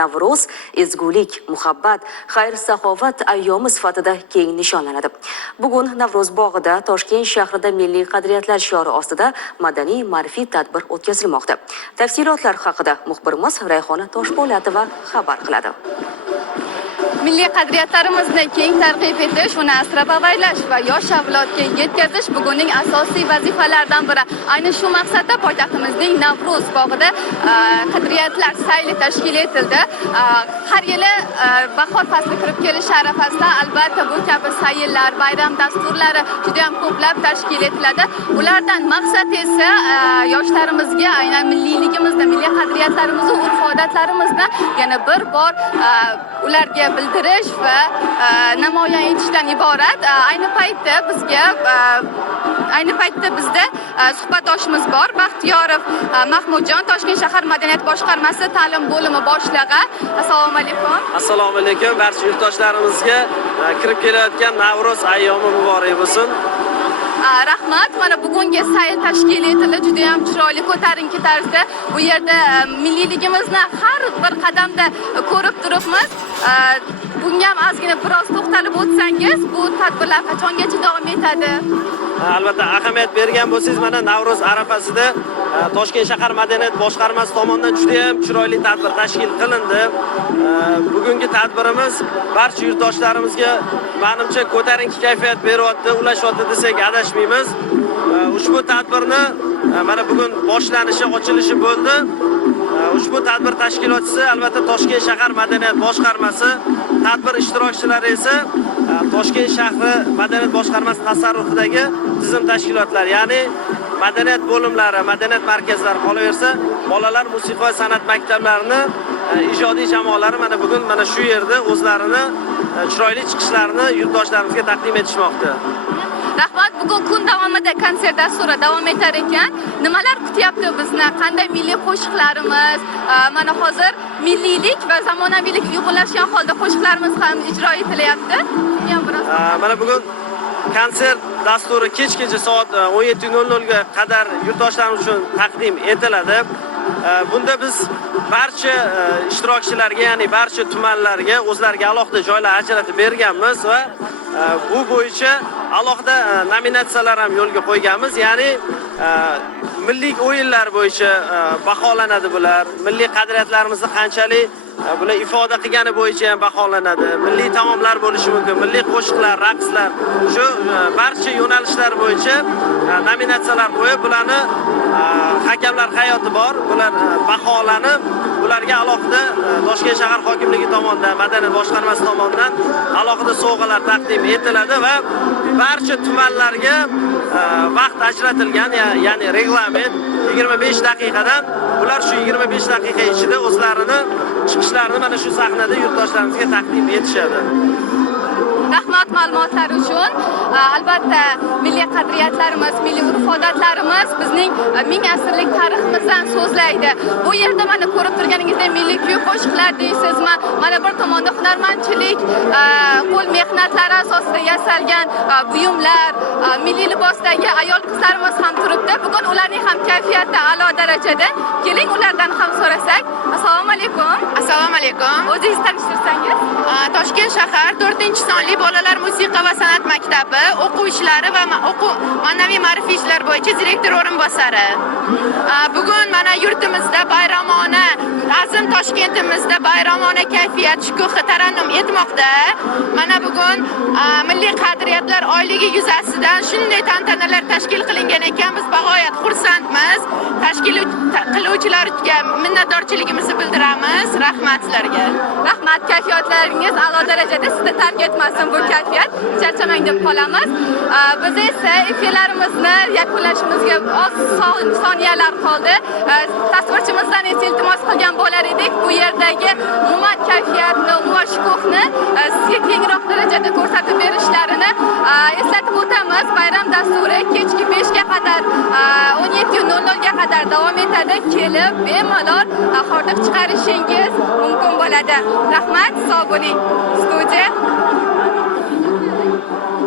Navruz ezgulik, muhabbat, xayr-saxovat ayyomi sifatida keng nishonlanadi. Bugun Navruz bog'ida Toshkent shahrida milliy qadriyatlar shiori ostida madaniy ma'rifiy tadbir o'tkazilmoqda. Tafsilotlar haqida muxbirimiz Rayhona Toshpo'latova xabar qiladi. Milliy qadriyatlarimizni keng targ'ib etish, uni asrab-avaylash va yosh avlodga yetkazish bugunning asosiy vazifalaridan biri. Ayni shu maqsadda poytaxtimizning Navruz bog'ida qadriyatlar sayli tashkil etildi. Har yili bahor fasli kirib kelish arafasida albatta bu kabi sayllar, bayram dasturlari juda ham ko'plab tashkil etiladi. Ulardan maqsad esa yoshlarimizga aynan milliyligimizni, milliy qadriyatlarimizni, urf-odatlarimizni yana bir bor ularga bildirish va namoyon etishdan iborat. Ayni paytda bizda suhbatdoshimiz bor. Baxtiyorov Mahmudjon, Toshkent shahar madaniyat boshqarmasi ta'lim bo'limi boshlig'i. Assalomu alaykum. Assalomu alaykum. Barcha yurtdoshlarimizga kirib kelayotgan Navruz ayyomi muborak bo'lsin. Rahmat. Mana bugungi sayl tashkil etildi. Juda ham chiroyli, ko'tarinki tarzda. Bu yerda milliyligimizni har bir qadamda ko'rib turibmiz. Bunga ham ozgina biroz to'xtalib o'tsangiz, bu tadbirlar qachongacha davom etadi? Albatta, ahamiyat bergan bo'lsangiz, mana Navruz arafasida Toshkent shahar madaniyat boshqarmasi tomonidan juda ham chiroyli tadbir tashkil qilindi. Bugungi tadbirimiz barcha yurtdoshlarimizga menimcha ko'tarinki kayfiyat beryapti, ulashyapti desak adashmaymiz. Ushbu tadbirni mana bugun boshlanishi, ochilishi bo'ldi. Ushbu tadbir tashkilotchisi albatta Toshkent shahar madaniyat boshqarmasi, tadbir ishtirokchilari esa Toshkent shahri madaniyat boshqarmasi tasarrufidagi tizim tashkilotlari, ya'ni madaniyat bo'limlari, madaniyat markazlari, qolaversa bolalar musiqa va san'at maktablarining ijodiy jamoalari mana bugun mana shu yerda o'zlarini chiroyli chiqishlarini yurtdoshlarimizga taqdim etishmoqda. Rahmat. Bugun kun davomida konsert dasturi davom etar ekan. Nimalar kutyapti bizni? Qanday milliy qo'shiqlarimiz? Mana hozir milliylik va zamonaviylik uyg'unlashgan holda qo'shiqlarimiz ham ijro etilyapti. Mana bugun konsert dasturi kechgacha soat 17:00 ga qadar yurtdoshlarimiz uchun taqdim etiladi. Bunda biz barcha ishtirokchilarga, ya'ni barcha tumanlarga o'zlariga alohida joylar ajratib berganmiz va bu bo'yicha alohida nominatsiyalar ham yo'lga qo'yganmiz. Ya'ni milliy o'yinlar bo'yicha baholanadi bular. Milliy qadriyatlarimizni qanchalik bular ifoda qilgani bo'yicha ham baholanadi. Milliy taomlar bo'lishi mumkin, milliy qo'shiqlar, raqslar, shu barcha yo'nalishlar bo'yicha nominatsiyalar qo'yib, bularni hakamlar hay'ati bor. Bular baholanib, ularga alohida Toshkent shahar hokimligi tomonidan, madaniyat boshqarmasi tomonidan alohida sovg'alar taqdim etiladi va barcha tumanlarga vaqt ajratilgan, ya'ni reglament 25 daqiqadan ular shu 25 daqiqa ichida o'zlarini chiqishlarini mana shu sahnada yurtdoshlarimizga taqdim etishadi. Rahmat ma'lumotlar uchun. Albatta milliy qadriyatlarimiz, milliy urf-odatlarimiz bizning 1000 asrlik tariximizdan so'zlaydi. Bu yerda mana ko'rib turganingizdek milliy kuy qo'shiqlar deysizmi? Mana bir tomonda hunarmandchilik, qo'l mehnatlari asosida yasalgan buyumlar, milliy libosdagi ayol qizlarimiz ham turibdi. Bugun ularning ham kayfiyati a'lo darajada. Keling ulardan ham so'rasak. Assalomu alaykum. Assalomu alaykum. O'zingizni tanishtirsangiz? Toshkent shahar 4-sonli bolalar musiqa va san'at maktabi o'quv ishlari va ma'naviy ma'rifiy ishlar bo'yicha direktor o'rinbosari. Bugun mana yurtimizda bayramona, azim Toshkentimizda bayramona kayfiyat shukuhi tarannum etmoqda. Mana bugun milliy qadriyatlar oyligi yuzasidan shunday tantanalar tashkil qilingan ekan, biz bag'oyat xursandmiz. Tashkil qiluvchilarga minnatdorchiligimizni bildiramiz. Rahmat sizlarga. Rahmat, kayfiyatlaringiz a'lo darajada, sizni tark etmasin bu kayfiyat. Charchamang deb qolamiz. Biz esa efirlarimizni yakunlashimizga oz soniyalar qoldi. Tasvirchimizdan esa iltimos qilgan bo'lar edik, bu yerdagi umuman kayfiyatni, umuman shukuhni sizga kengroq darajada ko'rsatib berishlarini eslatib o'tamiz. Bayram dasturi kechki 5 ga qadar, 17:00 ga qadar davom etadi. Kelib bemalol hordiq chiqarishingiz mumkin bo'ladi. Rahmat, sog' bo'ling. Studiya